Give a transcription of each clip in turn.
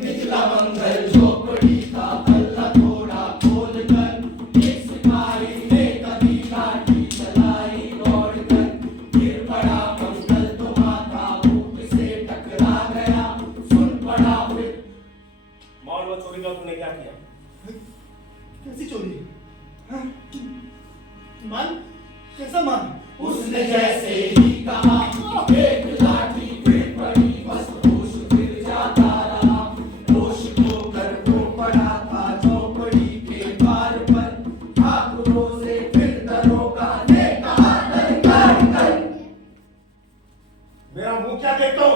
निकला मंगल झोपड़ी का पल्ला थोड़ा खोल कर, एक सिपाही ने कभी लाठी चलाई दौड़ कर, गिर पड़ा मंगल तो माथा ऊंट से टकरा गया, सुन पड़ा फिर। मान लो चोरी का तूने क्या किया? कैसी चोरी? हाँ? मान? कैसा मान? उसने जैसे ही कहा एक लाठी फिर पड़ी, बस होश फिर जाता रहा, होश खोकर वो पड़ा था झोपड़ी के द्वार पर, ठाकुरों से फिर दरोगा ने कहा ललकार कर। मेरा मुंह क्या देखते हो?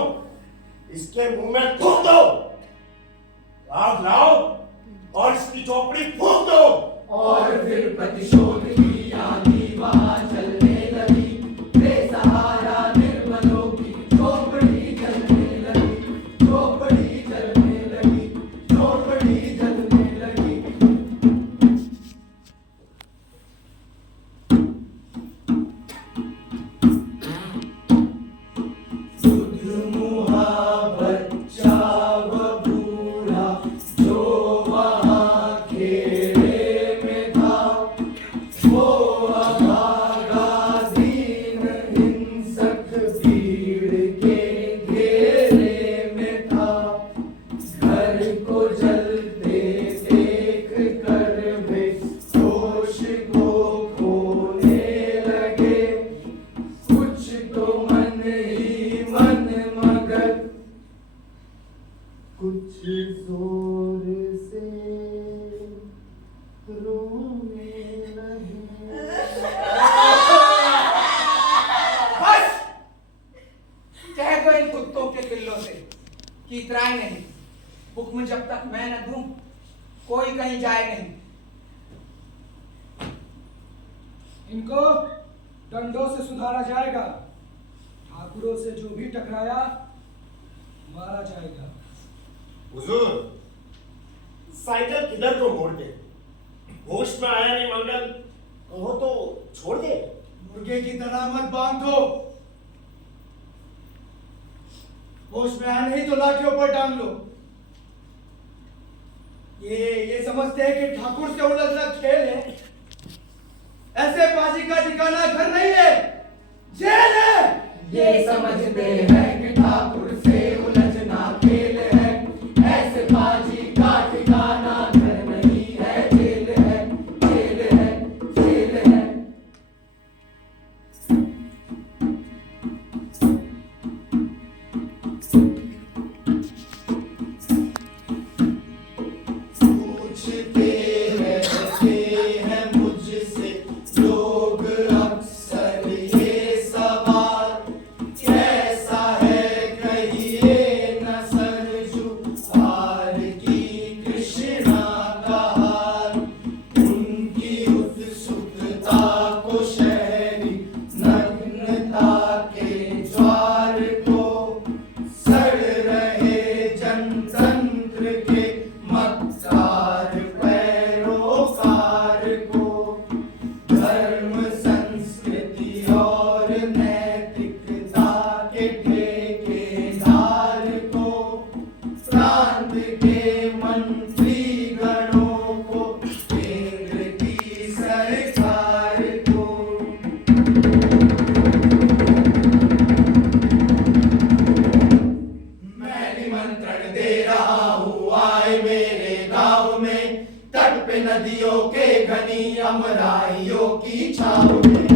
इसके मुंह में थूक दो, आग लाओ और इसकी झोपड़ी फूंक दो। और फिर प्रतिशोध की आंधी वहां चलने लगी, बेसहारा निर्बलों की झोपड़ी जलने लगी, झोपड़ी जलने लगी, झोपड़ी जलने लगी। दूध मुहा बच्चा व बूढ़ा जो वहाँ खेड़े में था, वो अभागा दीन हिंसक भीड़ के घेरे में था, घर को जलते देख कर वे होश को खोने लगे, कुछ तो मन ही मन मगर कुछ जोर से रोने लगे। बस कह दो इन कुत्तों के पिल्लों से कि इतराए नहीं, हुक्म जब तक मैं न दूं कोई कहीं जाए नहीं। इनको डंडों से सुधारा जाएगा, ठाकुरों से जो भी टकराया मारा जाएगा। हुजूर, साइकिल किधर को मोड़ दे? होश में आया नहीं मंगल, कहो तो छोड़ दे। मुर्गे की तरह मत बांधो। होश में आया नहीं तो लाठी ऊपर टांग लो। ये समझते हैं कि ठाकुर से उलझना खेल है। ऐसे बाजी का ठिकाना घर नहीं है, जेल है। ये समझते हैं कि ठाकुर से उलझना खेल है, ऐसे बाजी का ठिकाना घर नहीं है, जेल है, जेल है, जेल है। पूछते रहते हैं मुझसे लोग अक्सर ये सवाल, कैसा है कहिए न सरजू पार की कृष्णा का हाल, उनकी उत्सुकता को शहरी नग्नता के ज्वार को, सड़ रहे जनतंत्र के मक्कार पैरोकार को, धर्म संस्कृति और नैतिकता के ठेकेदार को, प्रांत के मंत्री गणों को, केंद्र की सरकार को। मैं निमंत्रण दे रहा हूँ आए मेरे गांव में, तट पे नदियों के घनी अमराइयों की छाव में।